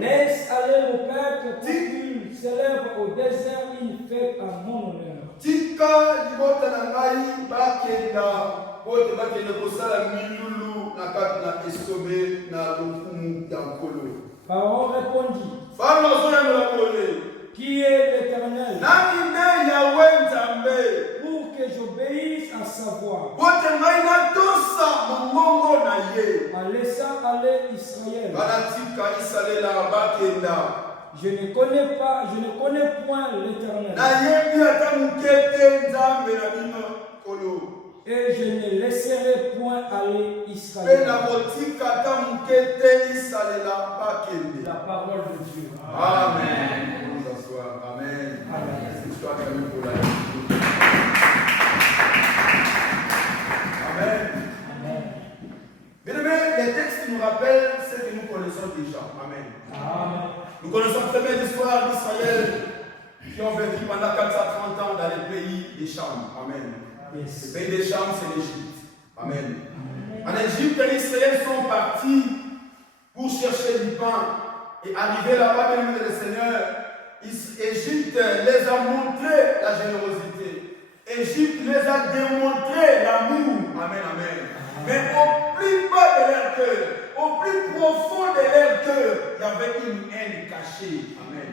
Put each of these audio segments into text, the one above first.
Laisse aller mon peuple pour qu'il célèbre au désert une fête à mon honneur. Tika libota na ngai bakenda bote bakende kosala milulu na kati na esobe na lokumu ya nkolo. Pharaon répondit, qui est l'Éternel pour que j'obéisse à sa voix, en laissant aller Israël. Je ne connais point l'Éternel. Et je ne laisserai point aller Israël. La parole de Dieu. Amen. Amen. Amen. Bien-aimés, les textes nous rappellent ce que nous connaissons déjà. Amen. Amen. Nous connaissons très bien l'histoire d'Israël qui ont vécu pendant 430 ans dans le pays des Cham. Amen. Yes. Le pays des Cham, c'est l'Égypte. Amen. En Égypte, les Israéliens sont partis pour chercher du pain. Et arrivé là-bas, bien aimé le Seigneur, Égypte les a montré la générosité. Égypte les a démontré l'amour. Amen, amen. Mais au plus bas de leur cœur, au plus profond de leur cœur, il y avait une haine cachée. Amen.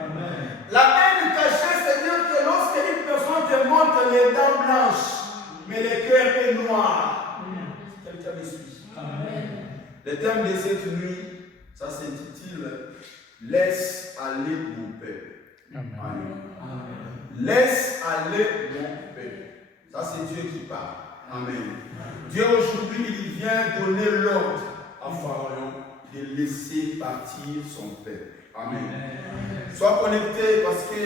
Amen. La haine cachée, c'est-à-dire que lorsque une personne te montre les dents blanches, mais le cœur est noir. Quelqu'un me suit. Le thème de cette nuit, ça s'intitule Laisse aller mon père. Amen. Laisse aller mon père. Ça, c'est Dieu qui parle. Amen. Dieu aujourd'hui, il vient donner l'ordre à Pharaon de laisser partir son peuple. Amen. Sois connecté parce que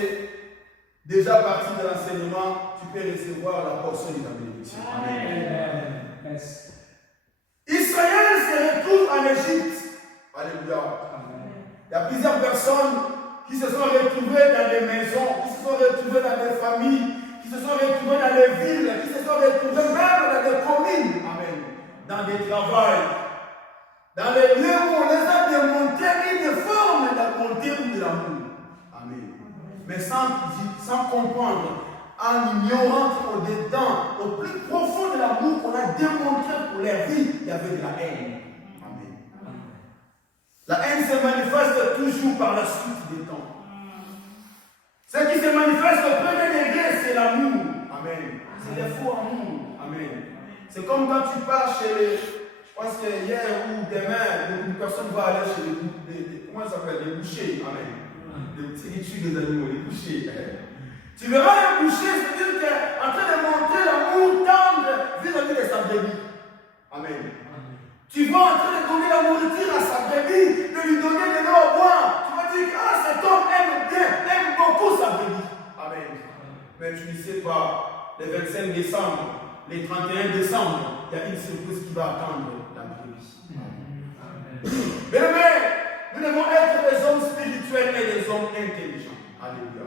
déjà parti de l'enseignement, tu peux recevoir la portion de ta bénédiction. Amen. Israël se retrouve en Égypte. Alléluia. Il y a plusieurs personnes qui se sont retrouvées dans des maisons, qui se sont retrouvées dans des familles, qui se sont retrouvées dans des villes, qui se sont retrouvées même dans des communes. Amen. Dans des travails. Dans les lieux où on les a démontré une forme de la bonté ou de l'amour. Amen. Mais sans comprendre, en ignorant au-dedans, au plus profond de l'amour qu'on a démontré pour leur vie, il y avait de la haine. Amen. La haine se manifeste toujours par la suite des temps. Ce qui se manifeste au premier degré, c'est l'amour. Amen. C'est le faux amour. Amen. C'est comme quand tu pars chez les... Je pense que hier ou demain, une personne va aller chez les comment ça s'appelle? Les bouchers. Amen. Les petits qui tuent des animaux, les bouchers. Tu verras un boucher, c'est-à-dire qu'en train de montrer l'amour tendre vis-à-vis de sa brebis. Amen. Tu vas en train de donner la nourriture à sa brebis, de lui donner de l'eau à boire. Tu vas dire que cet homme aime bien, aime beaucoup sa brebis. Amen. Mais tu ne sais pas, le 25 décembre, le 31 décembre, il y a une surprise qui va attendre la brebis. Mais nous devons être des hommes spirituels et des hommes intelligents. Alléluia.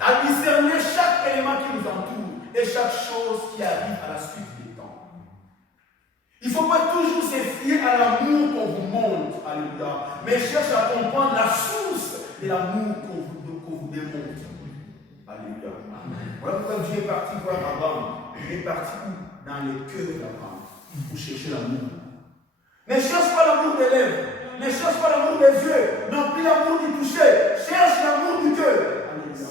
À discerner chaque élément qui nous entoure et chaque chose qui arrive à la suite des temps. Il ne faut pas toujours se fier à l'amour qu'on vous montre, alléluia, mais cherche à comprendre la source de l'amour qu'on vous démontre. Alléluia. Voilà pourquoi Dieu est parti voir Abraham. Il est parti où? Dans le cœur d'Abraham pour chercher l'amour. Ne cherche pas l'amour des lèvres, ne cherche pas l'amour des yeux, non plus l'amour du toucher, cherche l'amour du cœur. Alléluia.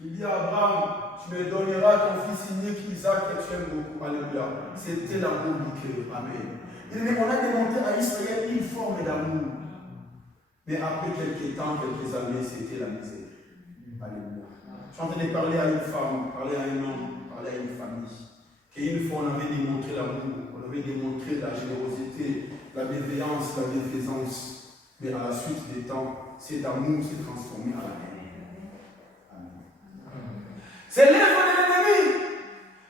Il dit à Abraham, tu me donneras ton fils unique Isaac que tu aimes beaucoup. Alléluia. C'était l'amour du cœur. Amen. Mais on a démontré à Israël une forme d'amour. Mais après quelques temps, quelques années, c'était la misère. Alléluia. Je suis en train de parler à une femme, parler à un homme, parler à une famille. Qu'une fois on avait démontré l'amour, on avait démontré la générosité, la bienveillance, la bienfaisance. Mais à la suite des temps, cet amour s'est transformé en haine. C'est l'œuvre de l'ennemi.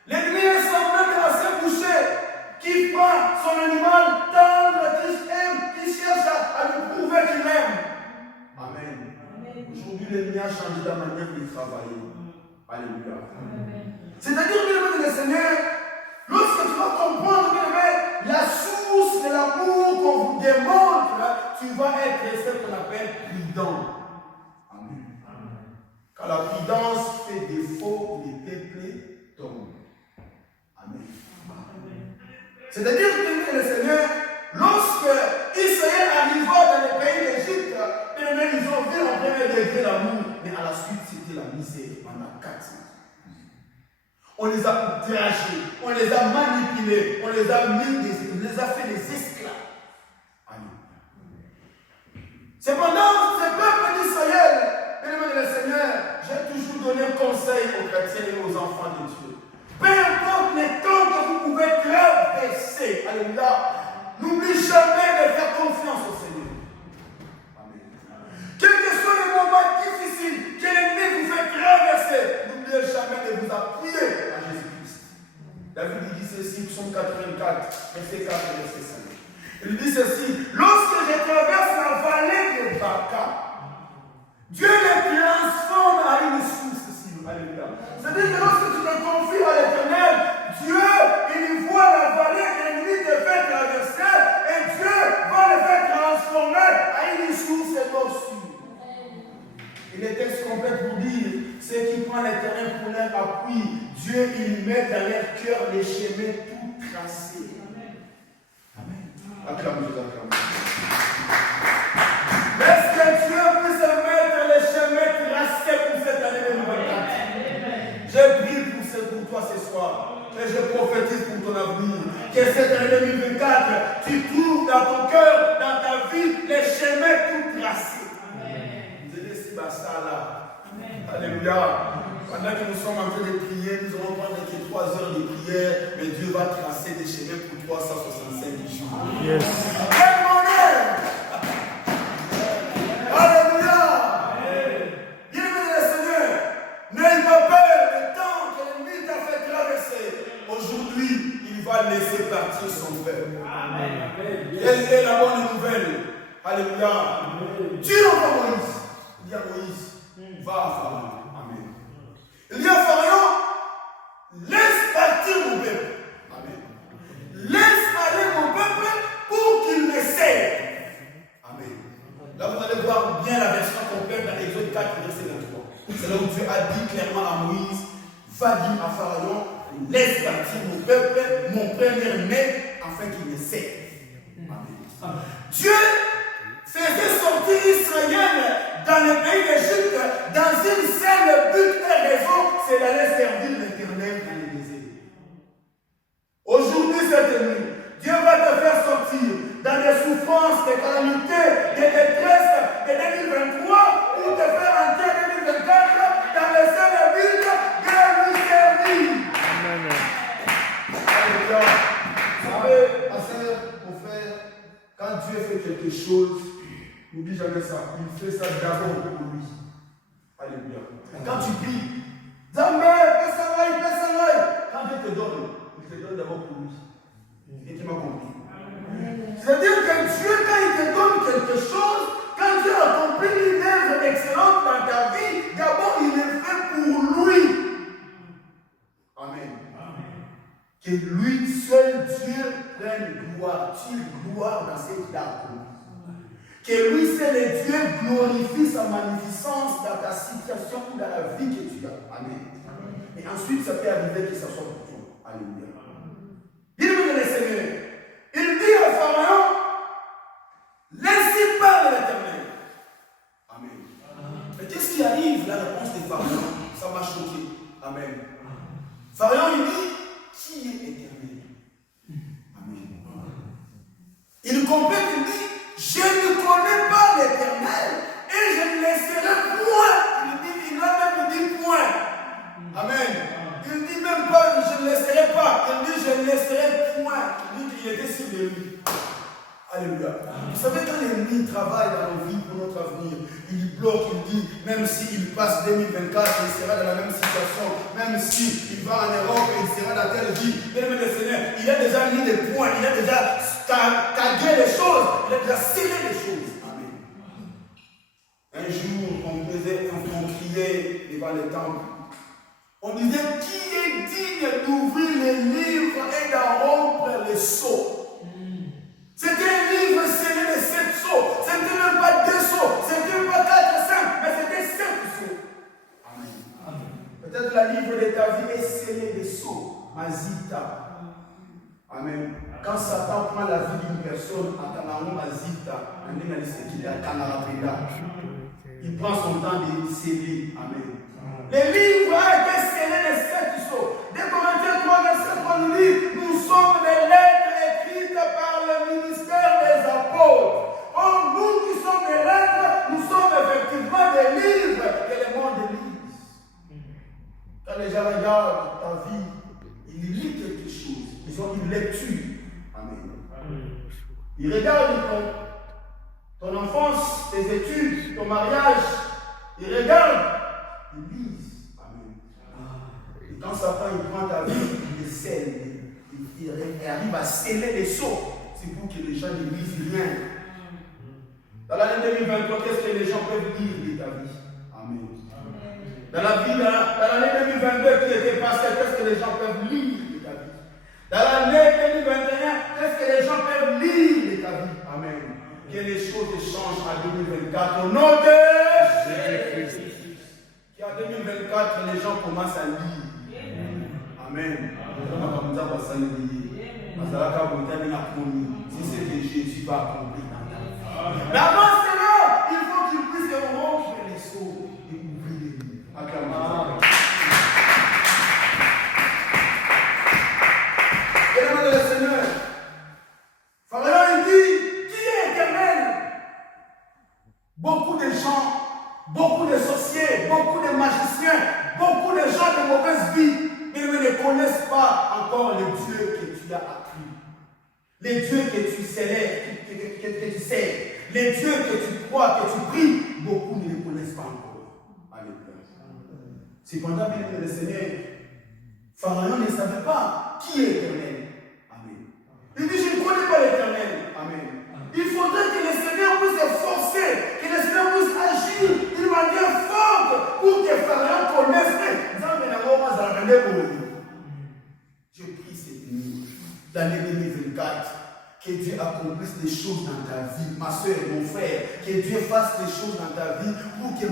L'ennemi est semblable à ce boucher qui prend son animal tendre, qui cherche à lui prouver qu'il aime. Amen. Aujourd'hui, l'ennemi a changé la manière de travailler. Alléluia. C'est-à-dire, bien aimé le Seigneur, lorsque tu vas comprendre, bien aimé, la C'est-à-dire que le Seigneur, lorsque Israël arriva dans le pays d'Égypte, ils ont vu en premier degré l'amour, mais à la suite, c'était la misère pendant 4 ans. On les a outragés, on les a manipulés, on les a fait des esclaves. Cependant, ce peuple d'Israël, bien-aimé le Seigneur, j'ai toujours donné un conseil aux chrétiens et aux enfants de Dieu. Peu importe les temps que vous pouvez traverser, alléluia, n'oubliez jamais de faire confiance au Seigneur. Amen. Quels que soient les moments difficiles que l'ennemi vous fait traverser, n'oubliez jamais de vous appuyer à Jésus-Christ. David dit ceci, psaume 84, verset 4 et verset 5. Il dit ceci, lorsque je traverse la vallée de Baca, Dieu les transforme à une source ici. Alléluia. C'est-à-dire que lorsque tu te confies à l'Éternel, Dieu, il voit la vallée que l'ennemi te fait traverser et Dieu va le faire transformer à une source d'eau sûre. Et les textes complets pour dire, ceux qui prennent l'Éternel pour leur appui, Dieu, il met dans leur cœur les chemins tout tracés. Acclame Jésus, acclame. Est-ce que Dieu puisse mettre les chemins tracés pour cette année 2024? Je prie pour toi ce soir. Et je prophétise pour ton avenir. Que cette année 2024, tu trouves dans ton cœur, dans ta vie, les chemins tout tracés. Alléluia. Pendant que nous sommes en train de prier, nous allons prendre que 3 heures de prière, mais Dieu va tracer des chemins pour 365 jours. Yes. Quel bonheur! Alléluia! Bien-aimé le Seigneur, n'aie pas peur du temps que l'ennemi t'a fait traverser. Aujourd'hui, il va laisser partir son peuple. Amen. Quelle est la bonne nouvelle? Alléluia. Dieu envoie Moïse. Il dit à Moïse, va à Pharaon. Amen. Il dit à Pharaon, laisse partir mon peuple. Amen. Laisse aller mon peuple pour qu'il me serve. Amen. Là, vous allez voir bien la version complète dans Exode 4, verset 23. C'est là où Dieu a dit clairement à Moïse, va dire à Pharaon, laisse partir mon peuple, mon premier-né, afin qu'il me serve. Amen. Dieu faisait sortir Israël dans le pays d'Égypte dans une seule but et raison, c'est d'aller servir l'Éternel dans le désert. Aujourd'hui, cette nuit, Dieu va te faire sortir dans des souffrances, des calamités, des détresses de 2023 pour te faire entrer en 2024 dans le seul but de lui servir. Amen. Alléluia. Vous savez, ma sœur, mon frère, quand Dieu fait quelque chose, n'oublie jamais ça. Il fait ça d'abord pour lui. Alléluia. Quand tu pries, Zambé, fais ça là. Quand Dieu te donne, il te donne d'abord pour lui. Et tu m'as compris. C'est-à-dire que Dieu, quand il te donne quelque chose, quand Dieu accomplit une œuvre excellente dans ta vie, d'abord il le fait pour lui. Amen. Que lui seul Dieu prenne gloire, tire gloire dans ce qu'il a accompli. Que lui seul et Dieu glorifie sa magnificence dans ta situation ou dans la vie que tu as. Amen. Et ensuite, ça peut arriver que ça soit pour toi. Alléluia. Bien-aimé le Seigneur, il dit à Pharaon, laissez parler l'Éternel. Amen. Mais qu'est-ce qui arrive? La réponse de Pharaon, ça m'a choqué. Amen. Pharaon, il dit, qui est éternel? Amen. Il complète, il dit, je ne connais pas l'Éternel et je ne laisserai point. Il a même dit point. Amen. Il dit même pas, je ne laisserai pas. Il dit, je ne laisserai point. Il dit qu'il était sûr de lui. Alléluia. Vous savez, quand l'ennemi travaille dans nos vies pour notre avenir, il bloque, il dit, même s'il passe 2024, il sera dans la même situation, même s'il va en Europe, il sera dans telle vie. Bien-aimé le Seigneur, il a déjà mis des points, il a déjà tagué les choses, il a déjà scellé les choses. Amen. Un jour, on criait devant le temple. On disait, qui est digne d'ouvrir les livres et d'en rompre les sceaux? C'était un livre scellé de 7 sceaux. Ce n'était même pas 2 sceaux. Ce n'était même pas 4 ou 5, mais c'était 7 sceaux. Amen. Peut-être le livre de ta vie est scellé de sceaux. Mazita. Amen. Quand Satan prend la vie d'une personne, il prend son temps de sceller. Amen. Les livres ont été scellés de 7 jours. Dès Corinthiens 3, verset 3 nous dit, nous sommes des lettres écrites par le ministère des apôtres. Or, nous qui sommes des lettres, nous sommes effectivement des livres que le monde lise. Quand les gens regardent ta vie, ils lisent quelque chose. Ils ont une lecture. Amen. Ils regardent ton enfance, tes études, ton mariage. Ils regardent. Ils lisent. Amen. Et quand Satan il prend ta vie, il les scelle. Il arrive à sceller les sceaux. C'est pour que les gens ne lisent rien. Dans l'année 2023, qu'est-ce que les gens peuvent lire de ta vie? Amen. Dans l'année 2022 qui était passée, qu'est-ce que les gens peuvent lire de ta vie? Dans l'année 2021, qu'est-ce que les gens peuvent lire de ta vie? Amen. Que les choses changent en 2024 au nom de Jésus-Christ. Qu'en 2024, les gens commencent à lire. Amen. Si c'est que Jésus va accomplir dans ta vie. Mais avant cela, il faut qu'il puisse rompre les sceaux et ouvrir les livres. Acclamons. Mesdames et Seigneur, Pharaon dit, qui est éternel? Beaucoup de gens, beaucoup de sorciers, beaucoup de magiciens, beaucoup de gens de mauvaise vie, ils ne connaissent pas encore le Dieu que tu as appris. Les dieux que tu célèbres, que tu sais, les dieux que tu crois, que tu pries, beaucoup ne les connaissent pas encore. Alléluia. Cependant, bien le Seigneur, Pharaon ne savait pas qui est éternel. Amen. Il dit, je ne connais pas l'éternel. Amen. Il faudrait que le Seigneur puisse forcer, que le Seigneur puisse agir d'une manière forte pour que Pharaon connaisse. Je prie cette nuit, l'année 2024, que Dieu accomplisse des choses dans ta vie, ma soeur, mon frère, que Dieu fasse des choses dans ta vie pour que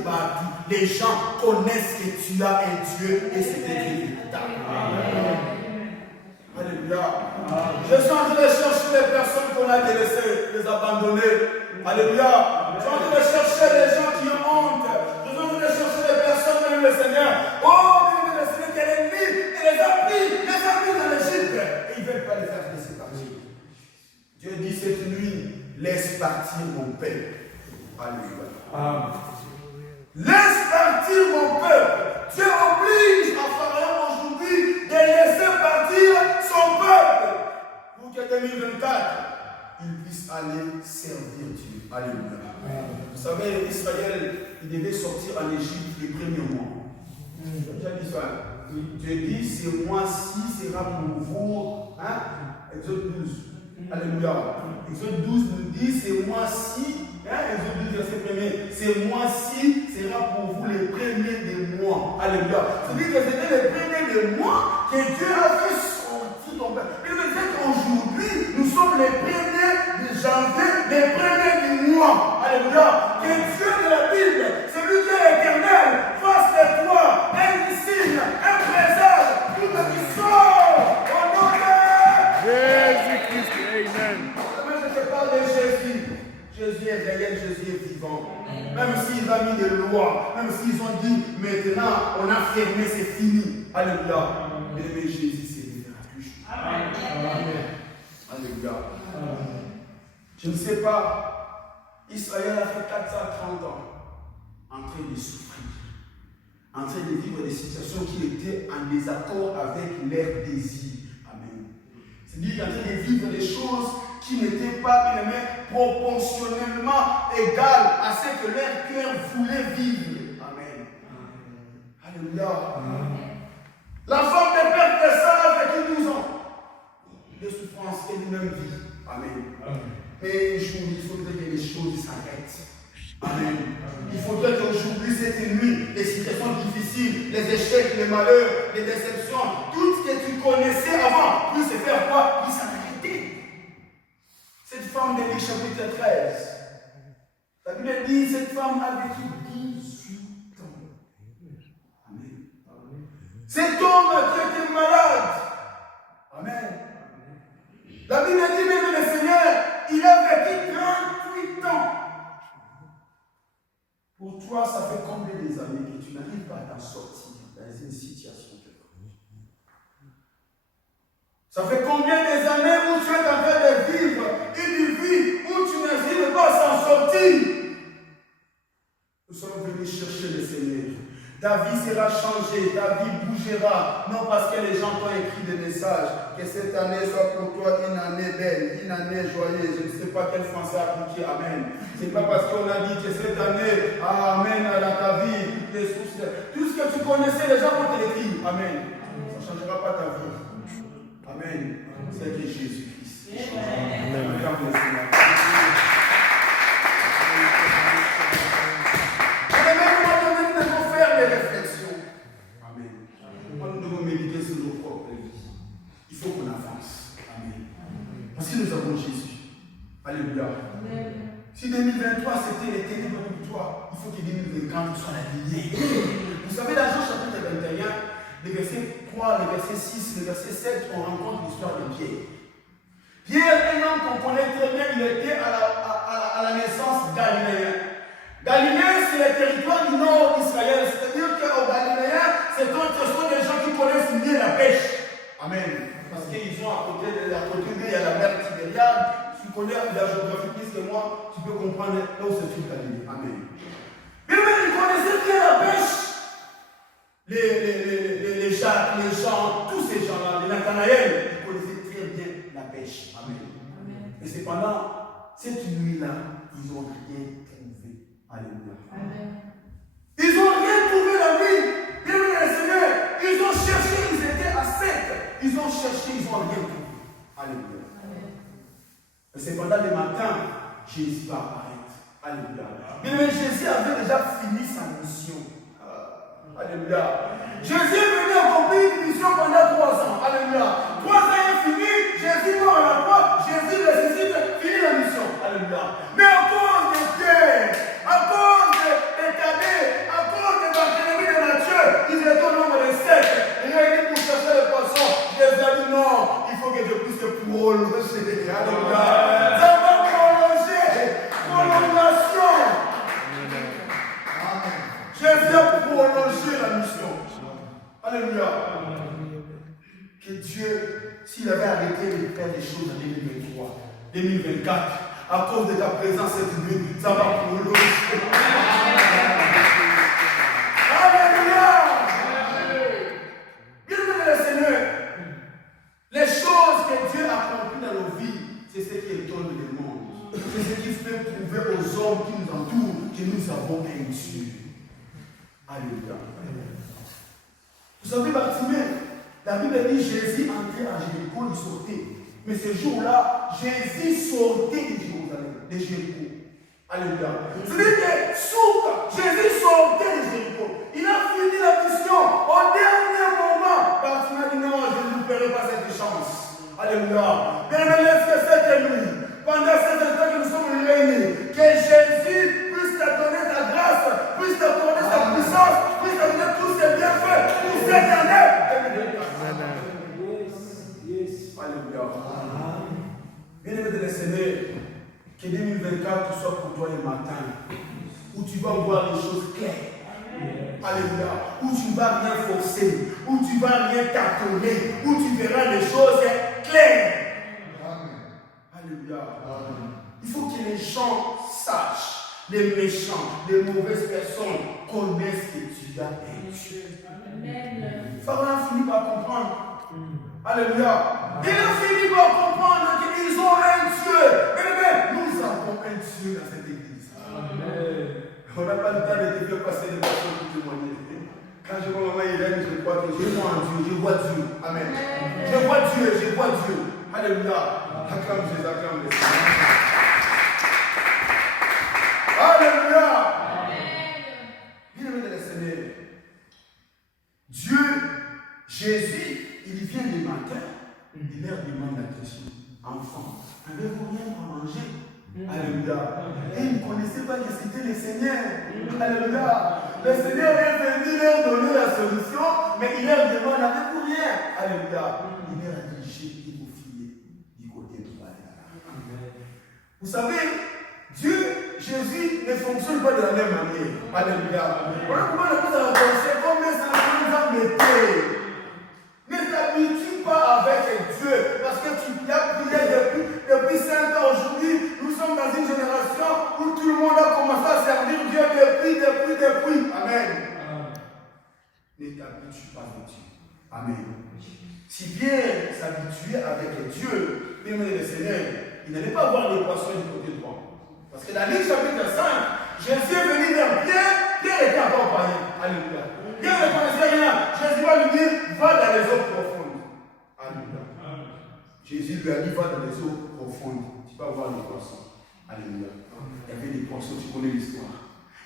les gens connaissent que tu as un Dieu et c'est un Dieu véritable. Alléluia. Je suis en train de chercher les personnes qu'on a délaissées, les abandonnées. Alléluia. Je suis en train de chercher les gens qui ont honte. Je suis en train de chercher les personnes qui aiment le Seigneur. Oh, bien le Seigneur, qu'elle est libre, elle les a pris dans l'Égypte. Et ils ne veulent pas les faire laisser partir. Dieu dit cette nuit, laisse partir mon peuple. Alléluia. Amen. Laisse partir mon peuple. Dieu oblige à Pharaon aujourd'hui de laisser partir son peuple pour que 2024, il puisse aller servir Dieu. Alléluia. Vous savez, Israël, il devait sortir en Égypte les premiers mois. J'ai dit ça. Dieu dit, ce mois-ci sera pour vous. Exode 12. Alléluia. Exode 12 nous dit, ce mois-ci, Exode 12, verset 1er, ce mois-ci sera pour vous les premiers des mois. Alléluia. C'est-à-dire que c'était les premiers des mois que Dieu a fait sortir ton peuple. Il veut dire qu'aujourd'hui, nous sommes les premiers de janvier, les premiers du mois. Alléluia. Que Dieu de la Bible, celui qui est éternel, fasse de toi un signe, un présage, pour que tu sors au nom de Jésus-Christ. Amen. Je te parle de Jésus. Jésus est réel, Jésus est vivant. Même s'ils ont mis des lois, même s'ils ont dit maintenant on a fermé, c'est fini. Alléluia. Mais Jésus, c'est miraculeux. Amen. Alléluia. Je ne sais pas, Israël a fait 430 ans en train de souffrir, en train de vivre des situations qui étaient en désaccord avec leurs désirs. Amen. C'est-à-dire en train de vivre des choses qui n'étaient pas proportionnellement égales à ce que leur cœur voulait vivre. Amen. Alléluia. La femme de père de Sarah avec 12 ans de souffrance et de même vie. Amen. Mais un jour, il faudrait que les choses s'arrêtent. Amen. Il faudrait qu'aujourd'hui, cette nuit, les situations difficiles, les échecs, les malheurs, les déceptions, tout ce que tu connaissais avant, puisse se faire quoi? Puisse s'arrêter. Cette femme de Luc chapitre 13, la Bible dit, cette femme a vécu 18 ans. Amen. Cet homme qui était malade. Amen. La Bible dit même le Seigneur, il a vécu 38 ans. Pour toi, ça fait combien des années que tu n'arrives pas à t'en sortir dans une situation quelconque? Ça fait combien des années où tu es en train de vivre une vie où tu n'arrives pas à s'en sortir? Nous sommes venus chercher le Seigneur. Ta vie sera changée, ta vie bougera, non parce que les gens t'ont écrit des messages, que cette année soit pour toi une année belle, une année joyeuse, je ne sais pas quel français appliquer, amen. Ce n'est pas parce qu'on a dit que cette année, amen, dans ta vie, toutes les sources, tout ce que tu connaissais, les gens vont te l'écrire, amen. Ça ne changera pas ta vie. Amen. C'est que Jésus-Christ. Amen. Réflexion. Amen. Nous devons méditer sur nos propres vies. Il faut qu'on avance. Amen. Parce que nous avons Jésus. Alléluia. Amen. Si 2023 c'était les ténèbres de toi, il faut que 2024 soit la lumière. Vous savez, dans Jean chapitre 21, le verset 3, le verset 6, le verset 7, on rencontre l'histoire de Pierre. Pierre, un homme qu'on connaît très bien, il était à la naissance galiléen. Galilée, c'est le territoire du nord d'Israël. C'est-à-dire qu'aux Galiléens, ce sont des gens qui connaissent mieux la pêche. Amen. Parce qu'ils ont à côté d'eux, il y a la mer Tibériade. Tu connais la géographie plus que moi, tu peux comprendre là où se trouve Galilée. Amen. Mais ils connaissaient bien la pêche. Les Jacques, les Jean, tous ces gens-là, les Nathanaël, ils connaissaient très bien la pêche. Amen. Amen. Et cependant, cette nuit-là, ils n'ont rien trouvé. Alléluia. Amen. Ils n'ont rien trouvé la nuit. Bien le Seigneur, ils ont cherché, ils étaient à 7. Ils ont cherché, ils n'ont rien trouvé. Alléluia. Amen. Et cependant, le matin, Jésus va apparaître. Alléluia. Bien Jésus avait déjà fini sa mission. Alléluia. Jésus est venu accomplir une mission pendant 3 ans. Alléluia. 3 ans est fini, Jésus mort à la croix, Jésus ressuscite, fini la mission. Alléluia. Mais à cause des guerres, à cause des cadets, à cause des Barthélemy de Matthieu, ils étaient au nombre de 7. Et il a dit pour chercher les poissons. Jésus a dit non, il faut que je puisse te prolonger. Alléluia. Ça va prolonger. Prolongation. Jésus a prolongé la mission. Alléluia. Que Dieu, s'il avait arrêté de faire des choses en 2023, 2024, à cause de ta présence cette nuit, ça va prolonger. Alléluia. Bien-aimé le Seigneur, les choses que Dieu a accomplies dans nos vies, c'est ce qui étonne le monde. C'est ce qui fait prouver aux hommes qui nous entourent que nous avons un Dieu. Alléluia. Vous savez, Bartimée, la Bible dit Jésus entrait à Jéricho, il sortait. Mais ce jour-là, Jésus sortait de Jérusalem, de Jéricho. Alléluia. C'est-à-dire que Jésus sortait de Jéricho. Il a fini la mission. Au dernier moment, Bartimée a dit non, je ne vous paierai pas cette chance. Alléluia. Bien, laisse que cette nuit, pendant cet instant que nous sommes réunis, que Jésus puisse te donner ta grâce, puisse te donner sa puissance, puisse te donner tous ses bienfaits pour cette année. Alléluia. Bien-aimé de le Seigneur, que 2024 soit pour toi le matin, où tu vas voir les choses claires. Alléluia. Où tu ne vas rien forcer, où tu ne vas rien tâtonner, où tu verras les choses claires. Alléluia. Il faut que les gens sachent, les méchants, les mauvaises personnes connaissent que tu as un Dieu. Pharaon finit par comprendre. Alléluia. Il a fini par comprendre qu'ils ont un Dieu. Mais nous avons un Dieu dans cette église. Amen. On n'a pas le temps de te faire passer des personnes pour témoigner. Quand je vois maman Hélène, je crois que je vois un Dieu, je vois Dieu. Amen. Je vois Dieu, je vois Dieu. Alléluia. Acclame Jésus, acclame le Seigneur. Alléluia. Bien-aimé de le Seigneur. Dieu, Jésus, il vient le matin, il leur demande la question. Enfant, avez-vous rien à manger? Alléluia. Et ils ne connaissaient pas que c'était le Seigneur. Alléluia. Le Seigneur est venu leur donner la solution, mais il leur demande, avez-vous rien? Alléluia. Il leur a dit, jetez vos filets du côté Vous savez, Dieu, Jésus ne fonctionne pas de la même manière. Alléluia. Voilà comment on a pensé, combien ça nous a metté. Ne t'habitue pas avec Dieu, parce que tu as prié depuis 5 ans. Aujourd'hui, nous sommes dans une génération où tout le monde a commencé à servir Dieu depuis. Amen. Ne t'habitue pas avec Dieu. Amen. Si bien s'habituer avec Dieu, bien le Seigneur, il n'allait pas voir les poissons du côté droit. Parce que dans Luc chapitre 5, Jésus est venu vers Pierre, Pierre était encore païen. Alléluia. Pierre ne connaissait rien. Jésus va lui dire, va dans les eaux profondes. Alléluia. Jésus lui a dit, va dans les eaux profondes. Tu vas voir les poissons. Alléluia. Il y avait des poissons, tu connais l'histoire.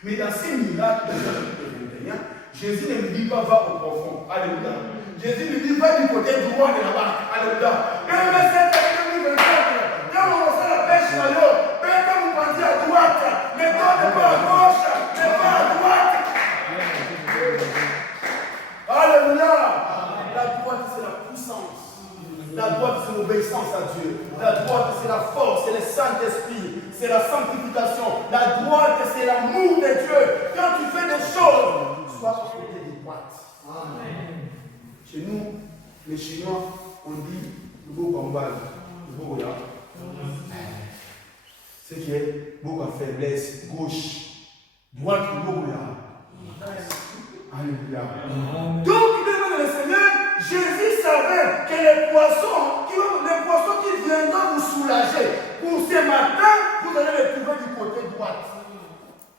Mais dans ces miracles de chapitre 21, Jésus ne lui dit pas, va au profond. Alléluia. Jésus lui dit, va du côté droit de la barque. Alléluia. Et le verset 24, quand on fait la pêche à l'eau, quand vous partez à droite, ne partez pas à gauche, ne pas à droite. Alléluia. La droite, c'est la puissance. La droite, c'est l'obéissance à Dieu. La droite, c'est la force, c'est le Saint-Esprit, c'est la sanctification. La droite, c'est l'amour de Dieu. Quand tu fais des choses, sois à côté des droites. Amen. Chez nous, les Chinois, on dit le beau combat, le beau là. Ce qui est beaucoup de faiblesse, gauche, droite, le beau là. Alléluia. Donc, le Seigneur, Jésus savait que les poissons qui viendront vous soulager, pour ce matin, vous allez les trouver du côté droite.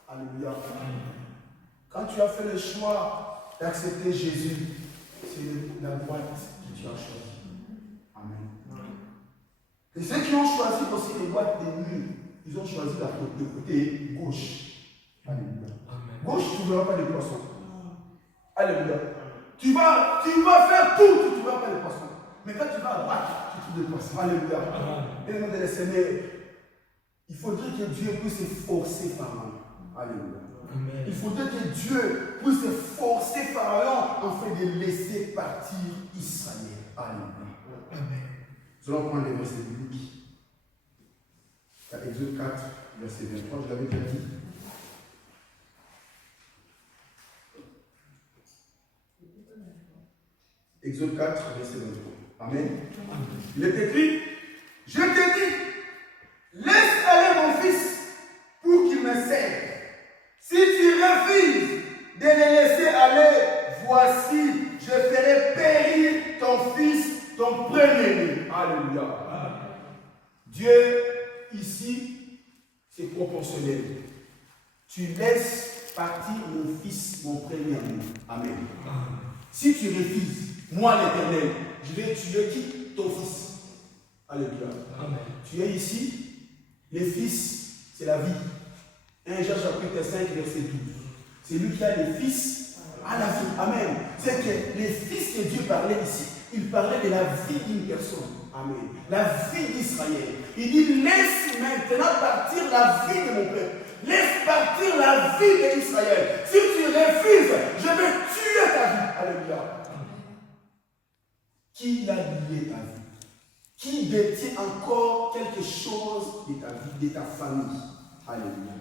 Alléluia. Quand tu as fait le choix d'accepter Jésus, c'est la droite que tu as choisie. Amen. Et ceux qui ont choisi aussi les boîtes des murs, ils ont choisi le côté gauche. Alléluia. Gauche, tu ne verras pas les poissons. Alléluia. Tu vas faire tout, tu ne verras pas les poissons. Mais quand tu vas à droite, tu trouves des poissons. Alléluia. Et le nom de Seigneur, il faudrait que Dieu puisse forcer Pharaon. Alléluia. Amen. Il faudrait que Dieu puisse forcer Pharaon afin de laisser partir Israël. Alléluia. Amen. Nous allons prendre les versets bibliques. Exode 4, verset 23, je l'avais déjà dit. Exode 4, verset 23. Amen. Il est écrit, je te dis, laisse aller mon fils pour qu'il me serve. Si tu refuses de les laisser aller, voici, je ferai périr ton fils, ton premier-né. Alléluia. Dieu, ici, c'est proportionnel. Tu laisses partir mon fils, mon premier-né. Amen. Si tu refuses, moi l'Éternel, je vais tuer qui? Ton fils. Alléluia. Amen. Tu es ici, les fils, c'est la vie. 1 Jean chapitre 5, verset 12. C'est lui qui a les fils à la vie. Amen. C'est que les fils que Dieu parlait ici, il parlait de la vie d'une personne. Amen. La vie d'Israël. Il dit, laisse maintenant partir la vie de mon peuple. Laisse partir la vie d'Israël. Si tu refuses, je vais tuer ta vie. Alléluia. Qui l'a lié ta vie? Qui détient encore quelque chose de ta vie, de ta famille? Alléluia.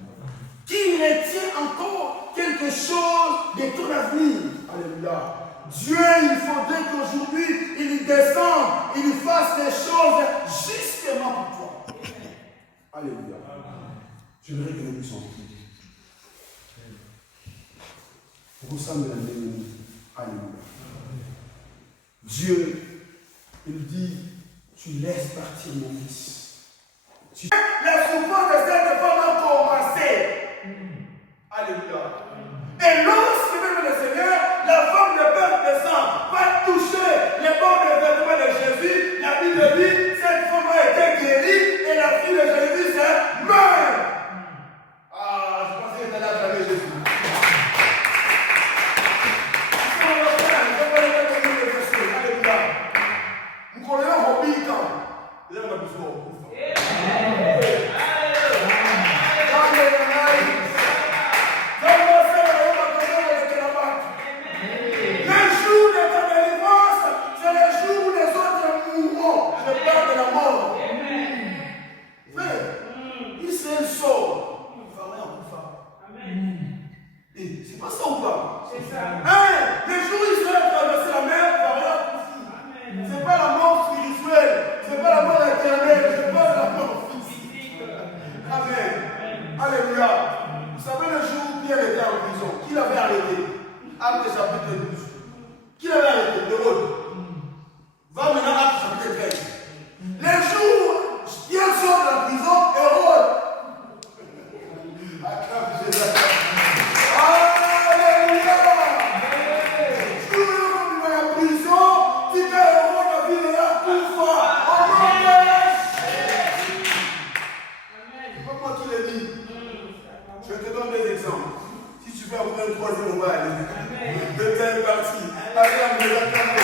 Qui retient encore quelque chose de ton avenir? Alléluia. Dieu, il faudrait qu'aujourd'hui, il descende, il fasse des choses justement pour toi. Alléluia. J'aimerais que nous puissions prier. Pour ça, nous l'avons. Alléluia. Dieu, il dit, tu laisses partir mon fils. La souffrance de cette femme a commencé. Alléluia. Et lorsque même le Seigneur, la femme de peur descend, va toucher les bords des vêtements de Jésus, la Bible dit, cette femme a été guérie et la fille de Jésus s'est meurt. Ah, je pensais qu'elle allait acclamer Jésus. Nous connaissons Robin quand. Acte chapitre 12. Qui l'avait arrêté? Le rôle. Va maintenant à Acte chapitre 13. Les jours, Pierre sort de la prison et rôle. Acclame Jésus. Alléluia. Tout le monde dans la prison, tu t'es heureux de vivre là tout fort. Comment tu l'as dit? Je te donne des exemples. Si tu veux avoir un troisième, on va aller. Deuxième partie. Allez,